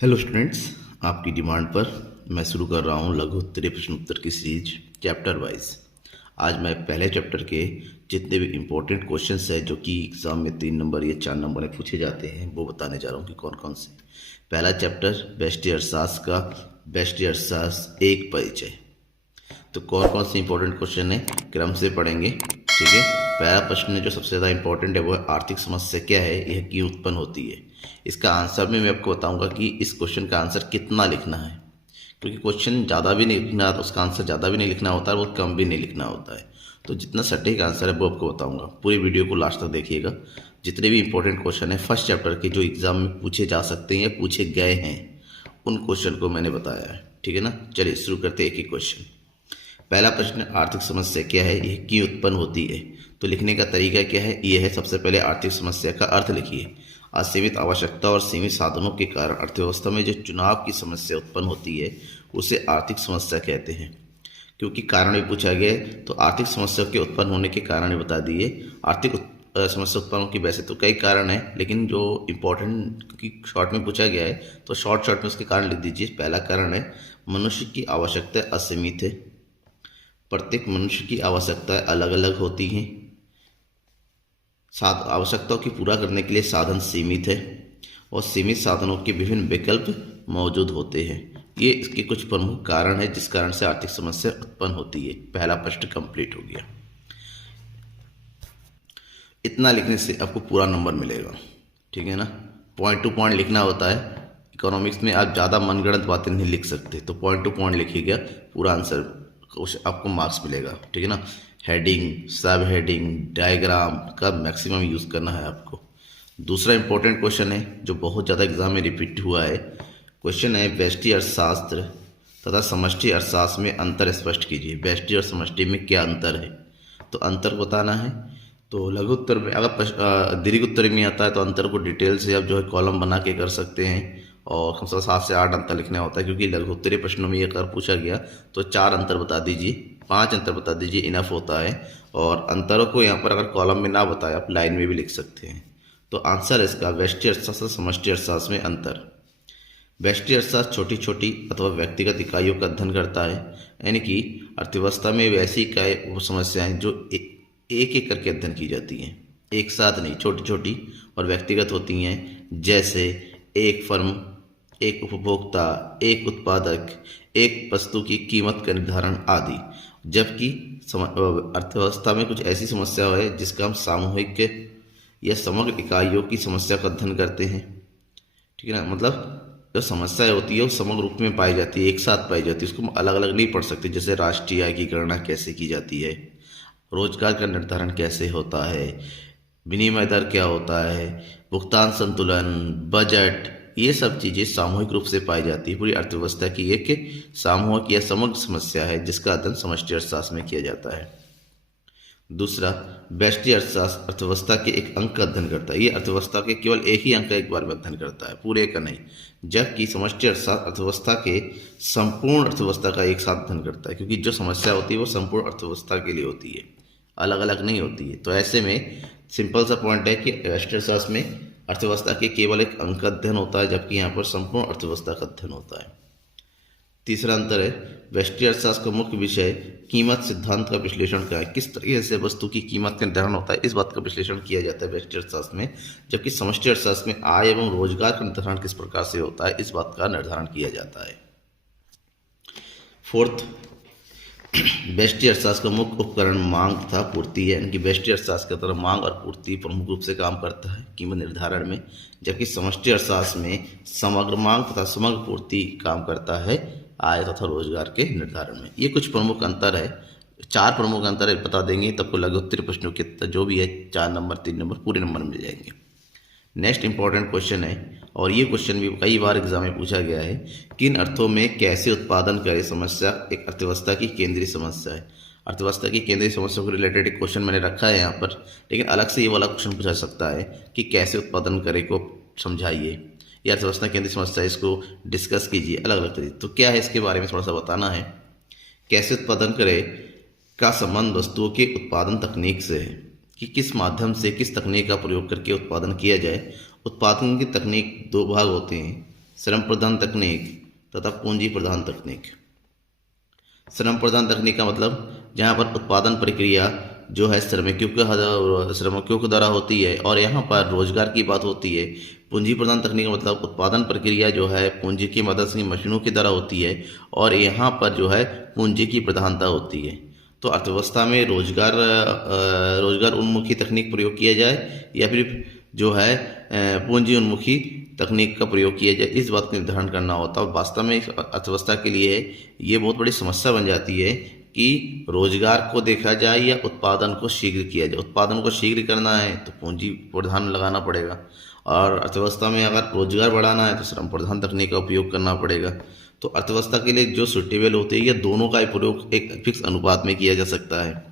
Hello students, आपकी demand पर मैं शुरू कर रहा हूँ लघु उत्तरीय प्रश्न उत्तर की सीरीज चैप्टर वाइज। आज मैं पहले चैप्टर के जितने भी इम्पोर्टेंट क्वेश्चंस हैं जो कि एग्ज़ाम में 3 नंबर या 4 नंबर में पूछे जाते हैं वो बताने जा रहा हूँ कि कौन कौन से। पहला चैप्टर बेस्ट अरसास का बेस्ट अरसास एक परिचय। तो कौन कौन से इंपॉर्टेंट क्वेश्चन है क्रम से पढ़ेंगे, ठीक है। पहला प्रश्न जो सबसे ज़्यादा इंपॉर्टेंट है वो है आर्थिक समस्या क्या है, यह क्यों उत्पन्न होती है। इसका आंसर में मैं आपको बताऊंगा कि इस क्वेश्चन का आंसर कितना लिखना है, क्योंकि क्वेश्चन ज़्यादा भी नहीं लिखना तो उसका आंसर ज़्यादा भी नहीं लिखना होता है, बहुत कम भी नहीं लिखना होता है। तो जितना सटीक आंसर है वो आपको बताऊंगा। पूरी वीडियो को लास्ट तक देखिएगा। जितने भी इंपॉर्टेंट क्वेश्चन है फर्स्ट चैप्टर के जो एग्जाम में पूछे जा सकते हैं या पूछे गए हैं उन क्वेश्चन को मैंने बताया है, ठीक है ना। चलिए शुरू करते हैं एक एक क्वेश्चन। पहला प्रश्न, आर्थिक समस्या क्या है, यह क्यों उत्पन्न होती है। तो लिखने का तरीका क्या है, यह है सबसे पहले आर्थिक समस्या का अर्थ लिखिए। असीमित आवश्यकता और सीमित साधनों के कारण अर्थव्यवस्था में जो चुनाव की समस्या उत्पन्न होती है उसे आर्थिक समस्या कहते हैं। क्योंकि कारण भी पूछा गया है तो आर्थिक समस्या के उत्पन्न होने के कारण भी बता दिए। आर्थिक समस्या उत्पन्न की वैसे तो कई कारण हैं, लेकिन जो इम्पोर्टेंट की शॉर्ट में पूछा गया है तो शॉर्ट में उसके कारण लिख दीजिए। पहला कारण है मनुष्य की आवश्यकता असीमित है। प्रत्येक मनुष्य की आवश्यकताएं अलग अलग होती हैं। आवश्यकताओं की पूरा करने के लिए साधन सीमित है और सीमित साधनों के विभिन्न विकल्प मौजूद होते हैं। ये इसके कुछ प्रमुख कारण है जिस कारण से आर्थिक समस्या उत्पन्न होती है। पहला प्रश्न कंप्लीट हो गया। इतना लिखने से आपको पूरा नंबर मिलेगा, ठीक है ना। पॉइंट टू पॉइंट लिखना होता है। इकोनॉमिक्स में आप ज़्यादा मनगढ़ंत बातें नहीं लिख सकते, तो पॉइंट टू पॉइंट लिखिएगा, पूरा आंसर आपको मार्क्स मिलेगा, ठीक है ना। हेडिंग, सब हेडिंग, डायग्राम का मैक्सिमम यूज़ करना है आपको। दूसरा इंपॉर्टेंट क्वेश्चन है जो बहुत ज़्यादा एग्जाम में रिपीट हुआ है। क्वेश्चन है व्यष्टि अर्थशास्त्र तथा समष्टि अर्थशास्त्र में अंतर स्पष्ट कीजिए। व्यष्टि और समष्टि में क्या अंतर है, तो अंतर बताना है। तो लघु उत्तर में अगर दीर्घ उत्तर में आता है तो अंतर को डिटेल से आप जो है कॉलम बना के कर सकते हैं और कम से कम 7 से 8 अंतर लिखना होता है, क्योंकि लघु उत्तरीय प्रश्नों में ये अगर पूछा गया तो 4 अंतर बता दीजिए, 5 अंतर बता दीजिए, इनफ होता है। और अंतरों को यहाँ पर अगर कॉलम में ना बताए आप लाइन में भी लिख सकते हैं। तो आंसर इसका व्यष्टि अर्थशास्त्र समष्टि अर्थशास्त्र में अंतर। व्यष्टि अर्थशास्त्र छोटी छोटी अथवा व्यक्तिगत इकाइयों का अध्ययन करता है, यानी कि अर्थव्यवस्था में वैसी इकाई वो समस्याएं जो एक एक करके अध्ययन की जाती हैं, एक साथ नहीं, छोटी छोटी और व्यक्तिगत होती हैं। जैसे एक फर्म, एक उपभोक्ता, एक उत्पादक, एक वस्तु की कीमत का निर्धारण आदि। जबकि अर्थव्यवस्था में कुछ ऐसी समस्या है जिसका हम सामूहिक या समग्र इकाइयों की समस्या का अध्ययन करते हैं, ठीक है ना। मतलब जो समस्या होती है वो समग्र रूप में पाई जाती है, एक साथ पाई जाती है, उसको हम अलग अलग नहीं पढ़ सकते। जैसे राष्ट्रीय आय की गणना कैसे की जाती है, रोजगार का निर्धारण कैसे होता है, विनिमय दर क्या होता है, भुगतान संतुलन, बजट, ये सब चीज़ें सामूहिक रूप से पाई जाती है। पूरी अर्थव्यवस्था की एक सामूहिक या समग्र समस्या है जिसका अध्ययन समष्टि अर्थशास्त्र में किया जाता है। दूसरा, व्यष्टि अर्थशास्त्र अर्थव्यवस्था के एक अंक का अध्ययन करता है। ये अर्थव्यवस्था के केवल एक ही अंक का एक बार में अध्ययन करता है, पूरे का नहीं। जबकि समष्टि अर्थशास्त्र अर्थव्यवस्था के संपूर्ण अर्थव्यवस्था का एक साथ अध्ययन करता है, क्योंकि जो समस्या होती है वो संपूर्ण अर्थव्यवस्था के लिए होती है, अलग अलग नहीं होती है। तो ऐसे में सिंपल सा पॉइंट है कि व्यष्टि अर्थशास्त्र में अर्थव्यवस्था के केवल एक अंक का अध्ययन होता है, जबकि यहाँ पर संपूर्ण अर्थव्यवस्था का अध्ययन होता है। तीसरा अंतर है, व्यष्टि अर्थशास्त्र का मुख्य विषय कीमत सिद्धांत का विश्लेषण का है। किस तरीके से वस्तु की कीमत का निर्धारण होता है, इस बात का विश्लेषण किया जाता है व्यष्टि अर्थशास्त्र में। जबकि समष्टि अर्थशास्त्र में आय एवं रोजगार का निर्धारण किस प्रकार से होता है, इस बात का निर्धारण किया जाता है। फोर्थ, व्यष्टि अर्थशास्त्र का मुख्य उपकरण मांग तथा पूर्ति है, यानी कि व्यष्टि अर्थशास्त्र की तरह मांग और पूर्ति प्रमुख रूप से काम करता है कीमत निर्धारण में। जबकि समष्टि अर्थशास्त्र में समग्र मांग तथा समग्र पूर्ति काम करता है आय तथा रोजगार के निर्धारण में। ये कुछ प्रमुख अंतर है, 4 प्रमुख अंतर है, बता देंगे तब को लघु उत्तरीय प्रश्नों के जो भी है 4 नंबर 3 नंबर पूरे नंबर मिल जाएंगे। नेक्स्ट इंपॉर्टेंट क्वेश्चन है, और ये क्वेश्चन भी कई बार एग्जाम में पूछा गया है। किन अर्थों में कैसे उत्पादन करे समस्या एक अर्थव्यवस्था की केंद्रीय समस्या है। अर्थव्यवस्था की केंद्रीय समस्या को रिलेटेड एक क्वेश्चन मैंने रखा है यहाँ पर, लेकिन अलग से ये वाला क्वेश्चन पूछा सकता है कि कैसे उत्पादन करे को समझाइए, या अर्थव्यवस्था केंद्रीय समस्या है, इसको डिस्कस कीजिए अलग अलग तरीके। तो क्या है इसके बारे में थोड़ा सा बताना है। कैसे उत्पादन करे का संबंध वस्तुओं के उत्पादन तकनीक से है, कि किस माध्यम से किस तकनीक का प्रयोग करके उत्पादन किया जाए। उत्पादन की तकनीक 2 भाग होते हैं, श्रम प्रधान तकनीक तथा पूंजी प्रधान तकनीक। श्रम प्रधान तकनीक का मतलब जहाँ पर उत्पादन प्रक्रिया जो है श्रमिकों के द्वारा होती है और यहाँ पर रोजगार की बात होती है। पूंजी प्रधान तकनीक का मतलब उत्पादन प्रक्रिया जो है पूंजी की मदद से मशीनों के द्वारा होती है और यहाँ पर जो है पूंजी की प्रधानता होती है। तो अर्थव्यवस्था में रोजगार उन्मुखी तकनीक प्रयोग किया जाए या फिर जो है पूंजी उन्मुखी तकनीक का प्रयोग किया जाए, इस बात का निर्धारण करना होता है। वास्तव में अर्थव्यवस्था के लिए ये बहुत बड़ी समस्या बन जाती है कि रोजगार को देखा जाए या उत्पादन को शीघ्र किया जाए। उत्पादन को शीघ्र करना है तो पूंजी प्रधान लगाना पड़ेगा और अर्थव्यवस्था में अगर रोजगार बढ़ाना है तो श्रम प्रधान तकनीक का उपयोग करना पड़ेगा। तो अर्थव्यवस्था के लिए जो सुटेबल होते हैं ये दोनों का प्रयोग एक फिक्स अनुपात में किया जा सकता है।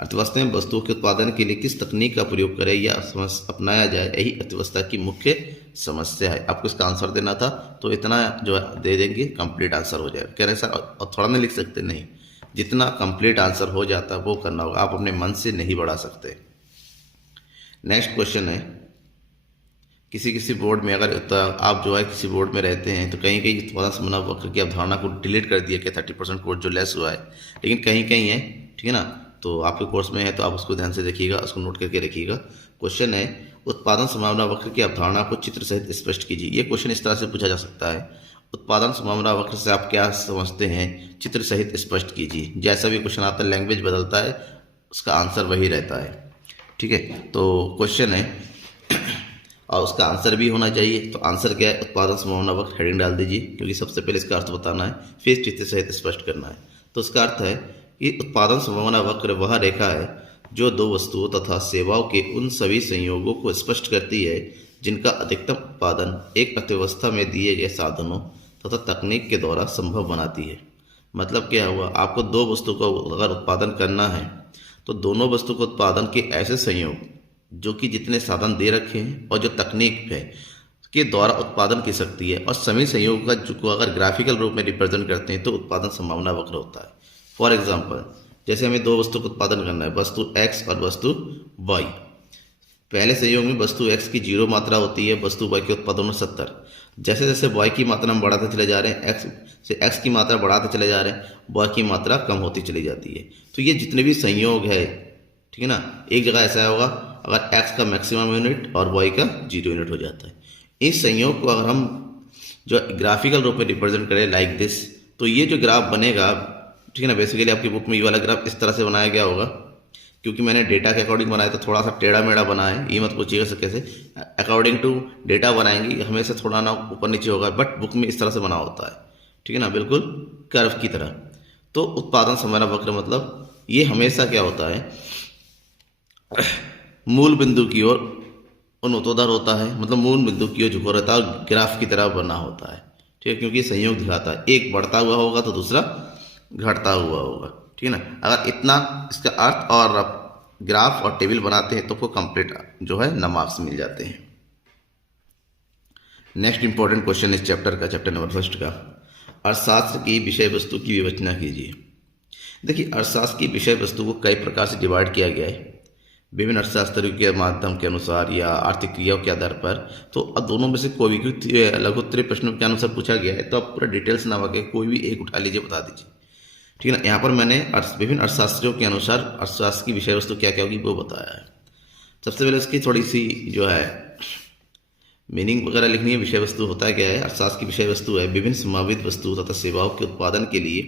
अर्थव्यवस्था में वस्तुओं के उत्पादन के लिए किस तकनीक का प्रयोग करें या अपनाया जाए, यही अर्थव्यवस्था की मुख्य समस्या है। आपको इसका आंसर देना था तो इतना जो है दे देंगे, कंप्लीट आंसर हो जाएगा। कह रहे सर और थोड़ा नहीं लिख सकते? नहीं, जितना कंप्लीट आंसर हो जाता है वो करना होगा, आप अपने मन से नहीं बढ़ा सकते। नेक्स्ट क्वेश्चन है, किसी बोर्ड में अगर आप जो है किसी बोर्ड में रहते हैं तो कहीं कहीं उत्पादन संभावना वक्र की अवधारणा को डिलीट कर दिया कि 30% कोड जो लेस हुआ है, लेकिन कहीं कहीं है, ठीक है ना। तो आपके कोर्स में है तो आप उसको ध्यान से देखिएगा, उसको नोट करके रखिएगा। क्वेश्चन है, उत्पादन संभावना वक्र की अवधारणा को चित्र सहित स्पष्ट कीजिए। ये क्वेश्चन इस तरह से पूछा जा सकता है, उत्पादन संभावना वक्र से आप क्या समझते हैं, चित्र सहित स्पष्ट कीजिए। जैसा भी क्वेश्चन आता है, लैंग्वेज बदलता है, उसका आंसर वही रहता है, ठीक है। तो क्वेश्चन है और उसका आंसर भी होना चाहिए। तो आंसर क्या है, उत्पादन संभावना वक्र, हेडिंग डाल दीजिए, क्योंकि सबसे पहले इसका अर्थ बताना है, फिर चित्र सहित स्पष्ट करना है। तो उसका अर्थ है कि उत्पादन संभावना वक्र वह रेखा है जो दो वस्तुओं तथा सेवाओं के उन सभी संयोगों को स्पष्ट करती है जिनका अधिकतम उत्पादन एक अर्थव्यवस्था में दिए गए साधनों तथा तकनीक के द्वारा संभव बनाती है। मतलब क्या हुआ, आपको दो वस्तु को अगर उत्पादन करना है तो दोनों वस्तु को उत्पादन के ऐसे संयोग जो कि जितने साधन दे रखे हैं और जो तकनीक है के द्वारा उत्पादन की शक्ति है और सभी संयोग का जो अगर ग्राफिकल रूप में रिप्रेजेंट करते हैं तो उत्पादन संभावना वक्र होता है। फॉर एग्जाम्पल, जैसे हमें दो वस्तु का उत्पादन करना है, वस्तु x और वस्तु y। पहले संयोग में वस्तु x की 0 मात्रा होती है, वस्तु y के उत्पादन में 70। जैसे जैसे y की मात्रा हम बढ़ाते चले जा रहे हैं, x की मात्रा बढ़ाते चले जा रहे हैं, y की मात्रा कम होती चली जाती है। तो ये जितने भी संयोग है, ठीक है ना, एक जगह ऐसा होगा अगर x का मैक्सिमम यूनिट और y का 0 यूनिट हो जाता है। इस संयोग को अगर हम जो ग्राफिकल रूप में रिप्रेजेंट करें लाइक दिस, तो ये जो ग्राफ बनेगा, ठीक है ना, बेसिकली आपकी बुक में ये वाला ग्राफ इस तरह से बनाया गया होगा, क्योंकि मैंने डेटा के अकॉर्डिंग बनाया तो थोड़ा सा टेढ़ा मेढ़ा बना है। ये मत पूछिएगा सर कैसे, अकॉर्डिंग टू डेटा बनाएंगे, हमेशा थोड़ा ना ऊपर नीचे होगा, बट बुक में इस तरह से बना होता है, ठीक है ना, बिल्कुल कर्व की तरह। तो उत्पादन संभावना वक्र मतलब ये हमेशा क्या होता है, मूल बिंदु की ओर उन्नतोदर होता है, मतलब मूल बिंदु की ओर झुका रहता है और ग्राफ की तरह बना होता है, ठीक है, क्योंकि संयोग दिखाता है, एक बढ़ता हुआ होगा तो दूसरा घटता हुआ होगा, ठीक है ना। अगर इतना इसका अर्थ और ग्राफ और टेबल बनाते हैं तो आपको कंप्लीट जो है न मार्क्स मिल जाते हैं। नेक्स्ट इंपॉर्टेंट क्वेश्चन इस चैप्टर का, चैप्टर नंबर 1 का, अर्थशास्त्र की विषय वस्तु की विवेचना कीजिए। देखिए, अर्थशास्त्र की विषय वस्तु को कई प्रकार से डिवाइड किया गया है, विभिन्न अर्थशास्त्रियों के माध्यम के अनुसार या आर्थिक क्रियाओं के आधार पर। तो अब दोनों में से कोई भी लघुत्तरीय प्रश्नों के अनुसार पूछा गया है, तो आप पूरा डिटेल्स ना के कोई भी एक उठा लीजिए, बता दीजिए, ठीक है ना। यहाँ पर मैंने विभिन्न अर्थशास्त्रियों के अनुसार अर्थशास्त्र की विषय वस्तु क्या क्या होगी वो बताया है। सबसे पहले उसकी थोड़ी सी जो है मीनिंग वगैरह लिखनी है। विषय वस्तु होता क्या है, अर्थशास्त्र की विषय वस्तु है विभिन्न संभावित वस्तु तथा सेवाओं के उत्पादन के लिए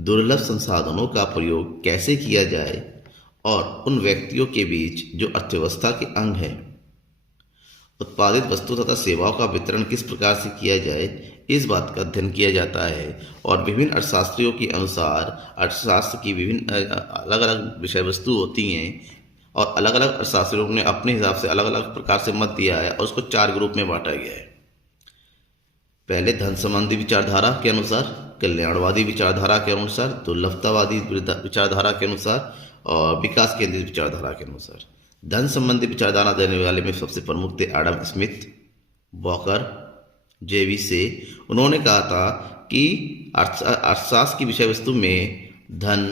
दुर्लभ संसाधनों का प्रयोग कैसे किया जाए और उन व्यक्तियों के बीच जो अर्थव्यवस्था के अंग है, उत्पादित वस्तु तथा सेवाओं का वितरण किस प्रकार से किया जाए, इस बात का अध्ययन किया जाता है। और विभिन्न अर्थशास्त्रियों के अनुसार अर्थशास्त्र की विभिन्न अलग अलग विषय वस्तु होती हैं और अलग अलग अर्थशास्त्रियों ने अपने हिसाब से अलग अलग प्रकार से मत दिया है और उसको 4 ग्रुप में बांटा गया है। पहले धन संबंधी विचारधारा के अनुसार, कल्याणवादी विचारधारा के अनुसार, दुर्लभतावादी विचारधारा के अनुसार और विकास केंद्रित विचारधारा के अनुसार। धन संबंधी विचारधारा देने वाले में सबसे प्रमुख थे एडम स्मिथ, वॉकर, जेवी से। उन्होंने कहा था कि अर्थशास्त्र की विषय वस्तु में धन,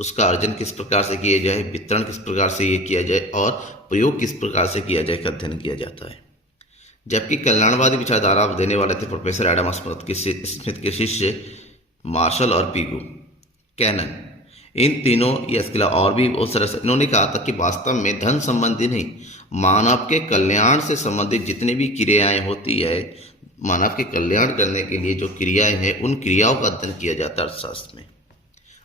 उसका अर्जन किस प्रकार से किया जाए, वितरण किस प्रकार से ये किया जाए और प्रयोग किस प्रकार से किया जाए का अध्ययन किया जाता है। जबकि कल्याणवादी विचारधारा देने वाले थे प्रोफेसर एडम स्मिथ के शिष्य मार्शल और पीगू कैनन। इन तीनों, या इसके अलावा और भी बहुत सारे, इन्होंने कहा था कि वास्तव में धन संबंधी नहीं, मानव के कल्याण से संबंधित जितनी भी क्रियाएं होती है, मानव के कल्याण करने के लिए जो क्रियाएं हैं, उन क्रियाओं का अध्ययन किया जाता है अर्थशास्त्र में।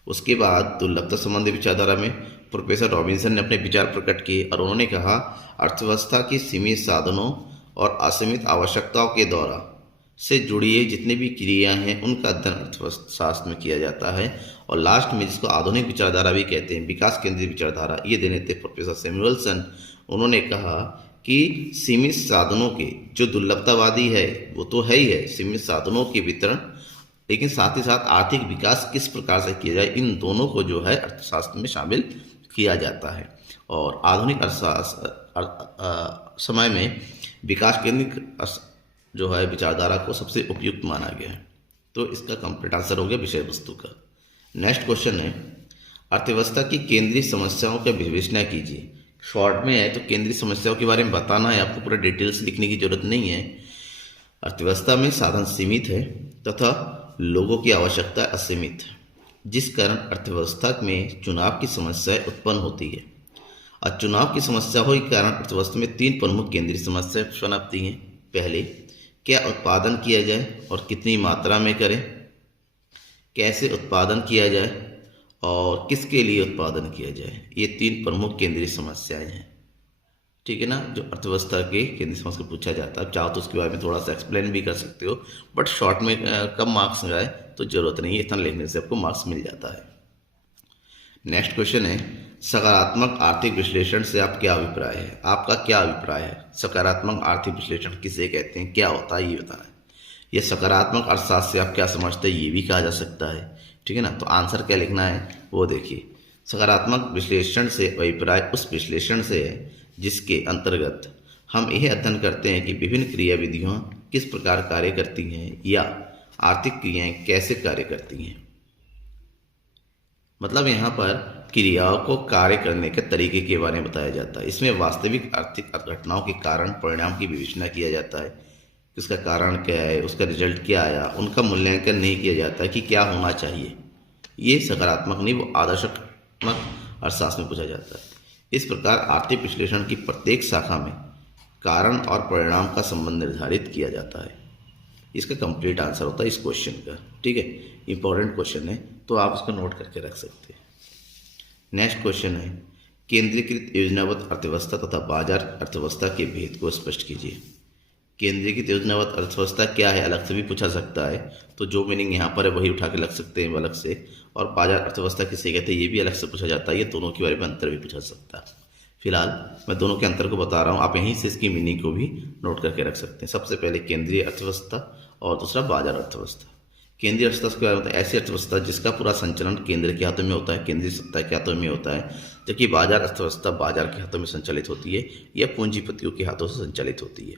उसके बाद दुर्लभता संबंधी विचारधारा में प्रोफेसर रॉबिन्सन ने अपने विचार प्रकट किए और उन्होंने कहा अर्थव्यवस्था की सीमित साधनों और असीमित आवश्यकताओं के द्वारा से जुड़ी जितनी भी क्रियाएं हैं, उनका अध्ययन अर्थशास्त्र में किया जाता है। और लास्ट में, जिसको आधुनिक विचारधारा भी कहते हैं, विकास केंद्रित विचारधारा, ये देने थे प्रोफेसर सैमुअलसन। उन्होंने कहा कि सीमित साधनों के, जो दुर्लभतावादी है वो तो है ही है, सीमित साधनों के वितरण, लेकिन साथ ही साथ आर्थिक विकास किस प्रकार से किया जाए, इन दोनों को जो है अर्थशास्त्र में शामिल किया जाता है। और आधुनिक समय में विकास केंद्रित जो है विचारधारा को सबसे उपयुक्त माना गया है। तो इसका कंप्लीट आंसर हो गया विषय वस्तु का। नेक्स्ट क्वेश्चन है, अर्थव्यवस्था की केंद्रीय समस्याओं का विवेचना कीजिए। शॉर्ट में है तो केंद्रीय समस्याओं के बारे में बताना है, आपको पूरा डिटेल्स लिखने की जरूरत नहीं है। अर्थव्यवस्था में साधन सीमित है तथा लोगों की आवश्यकता असीमित है, जिस कारण अर्थव्यवस्था में चुनाव की समस्याएं उत्पन्न होती है। और चुनाव की समस्या के कारण अर्थव्यवस्था में 3 प्रमुख केंद्रीय समस्याएं पनपती हैं। पहले, क्या उत्पादन किया जाए और कितनी मात्रा में करें, कैसे उत्पादन किया जाए और किसके लिए उत्पादन किया जाए। ये 3 प्रमुख केंद्रीय समस्याएं हैं, ठीक है ना, जो अर्थव्यवस्था के केंद्रीय समस्या पूछा जाता है। चाहो तो उसके बारे में थोड़ा सा एक्सप्लेन भी कर सकते हो, बट शॉर्ट में कम मार्क्स आए तो जरूरत नहीं है, इतना लिखने से आपको मार्क्स मिल जाता है। नेक्स्ट क्वेश्चन है, सकारात्मक आर्थिक विश्लेषण से आप क्या अभिप्राय है, आपका क्या अभिप्राय है। सकारात्मक आर्थिक विश्लेषण किसे कहते हैं, क्या होता है, ये बताना है। यह सकारात्मक अर्थशास्त्र से आप क्या समझते हैं, ये भी कहा जा सकता है, ठीक है ना। तो आंसर क्या लिखना है वो देखिए। सकारात्मक विश्लेषण से अभिप्राय उस विश्लेषण से है जिसके अंतर्गत हम यह अध्ययन करते हैं कि विभिन्न क्रिया विधियाँ किस प्रकार कार्य करती हैं या आर्थिक क्रियाएं कैसे कार्य करती हैं। मतलब यहाँ पर क्रियाओं को कार्य करने के तरीके के बारे में बताया जाता है। इसमें वास्तविक आर्थिक घटनाओं के कारण परिणाम की विवेचना किया जाता है, उसका कारण क्या है, उसका रिजल्ट क्या आया, उनका मूल्यांकन नहीं किया जाता है कि क्या होना चाहिए। ये सकारात्मक नहीं, वो आदर्शात्मक अर्थशास्त्र में पूछा जाता है। इस प्रकार आर्थिक विश्लेषण की प्रत्येक शाखा में कारण और परिणाम का संबंध निर्धारित किया जाता है। इसका कंप्लीट आंसर होता है इस क्वेश्चन का, ठीक है। इंपॉर्टेंट क्वेश्चन है तो आप इसको नोट करके रख सकते हैं। नेक्स्ट क्वेश्चन है, केंद्रीकृत योजनाबद्ध अर्थव्यवस्था तथा बाजार अर्थव्यवस्था के भेद को स्पष्ट कीजिए। केंद्रीकृत योजनाबद्ध अर्थव्यवस्था क्या है, अलग से भी पूछा सकता है, तो जो मीनिंग यहाँ पर है वही उठा के लग सकते हैं अलग से। और बाजार अर्थव्यवस्था किसे कहते हैं ये भी अलग से पूछा जाता है, ये दोनों के बारे में अंतर भी पूछा सकता है। फिलहाल मैं दोनों के अंतर को बता रहा हूँ, आप यहीं से इसकी मीनिंग को भी नोट करके रख सकते हैं। सबसे पहले केंद्रीय अर्थव्यवस्था और दूसरा बाजार अर्थव्यवस्था। केंद्रीय अर्थव्यवस्था क्या होता है, ऐसी अर्थव्यवस्था जिसका पूरा संचालन केंद्र के हाथों में होता है, केंद्रीय सत्ता के हाथों में होता है। जबकि बाजार अर्थव्यवस्था बाजार के हाथों में संचालित होती है या पूंजीपतियों के हाथों से संचालित होती है।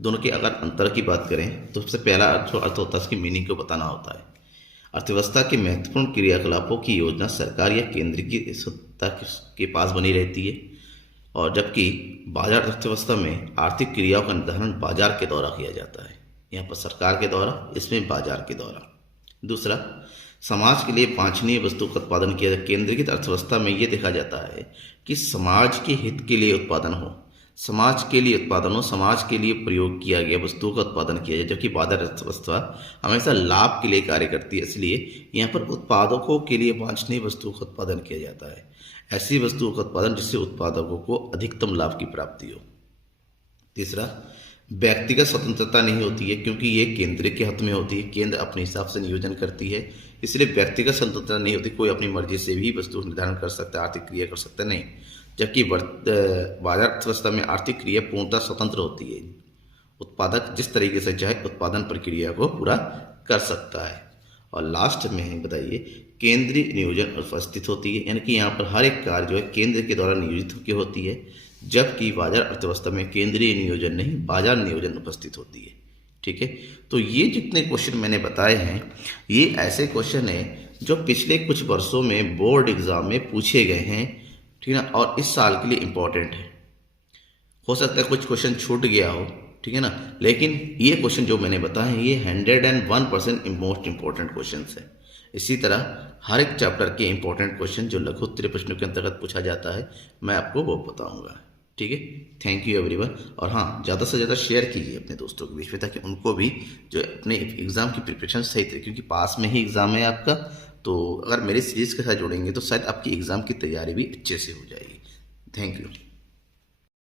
दोनों के अगर अंतर की बात करें तो सबसे पहला अर्थ होता है उसकी मीनिंग को बताना होता है। अर्थव्यवस्था के महत्वपूर्ण क्रियाकलापों की योजना सरकार या केंद्र की सत्ता के पास बनी रहती है, और जबकि बाजार अर्थव्यवस्था में आर्थिक क्रियाओं का निर्धारण बाजार के द्वारा किया जाता है। यहाँ पर सरकार के द्वारा, इसमें बाजार के द्वारा। दूसरा, समाज के लिए वांछनीय वस्तु का उत्पादन किया जाए। केंद्रीकृत अर्थव्यवस्था में ये देखा जाता है कि समाज के हित के लिए उत्पादन हो, समाज के लिए उत्पादन हो, समाज के लिए प्रयोग किया गया वस्तुओं का उत्पादन किया जाए। जबकि बाजार अर्थव्यवस्था हमेशा लाभ के लिए कार्य करती है, इसलिए यहाँ पर उत्पादकों के लिए वांछनीय वस्तुओं का उत्पादन किया जाता है, ऐसी वस्तुओं का उत्पादन जिससे उत्पादकों को अधिकतम लाभ की प्राप्ति हो। तीसरा, व्यक्तिगत स्वतंत्रता नहीं होती है, क्योंकि ये केंद्र के हाथ में होती है, केंद्र अपने हिसाब से नियोजन करती है, इसलिए व्यक्तिगत स्वतंत्रता नहीं होती। कोई अपनी मर्जी से भी वस्तु निर्धारण कर सकता है, आर्थिक क्रिया कर सकता नहीं। जबकि बाजार अर्थव्यवस्था में आर्थिक क्रिया पूर्णतः स्वतंत्र होती है, उत्पादक जिस तरीके से चाहे उत्पादन प्रक्रिया को पूरा कर सकता है। और लास्ट में बताइए, केंद्रीय नियोजन उपस्थित होती है, यानी कि यहाँ पर हर एक कार्य जो है केंद्र के द्वारा नियोजित होती है। जबकि बाजार अर्थव्यवस्था में केंद्रीय नियोजन नहीं, बाजार नियोजन उपस्थित होती है, ठीक है। तो ये जितने क्वेश्चन मैंने बताए हैं, ये ऐसे क्वेश्चन हैं जो पिछले कुछ वर्षों में बोर्ड एग्जाम में पूछे गए हैं, ठीक है ना, और इस साल के लिए इम्पोर्टेंट है। हो सकता है कुछ क्वेश्चन छूट गया हो, ठीक है ना। लेकिन ये क्वेश्चन जो मैंने बताए ये 101% मोस्ट इंपॉर्टेंट क्वेश्चन है। इसी तरह हर एक चैप्टर के इंपॉर्टेंट क्वेश्चन जो लघु उत्तरीय प्रश्नों के अंतर्गत पूछा जाता है मैं आपको वो बताऊंगा। ठीक है, थैंक यू एवरीवन। और हाँ, ज़्यादा से ज़्यादा शेयर कीजिए अपने दोस्तों के बीच में ताकि उनको भी जो अपने एग्ज़ाम की प्रिपरेशन सही तरीके, क्योंकि पास में ही एग्ज़ाम है आपका, तो अगर मेरी सीरीज़ के साथ जुड़ेंगे तो शायद आपकी एग्ज़ाम की तैयारी भी अच्छे से हो जाएगी। Thank you.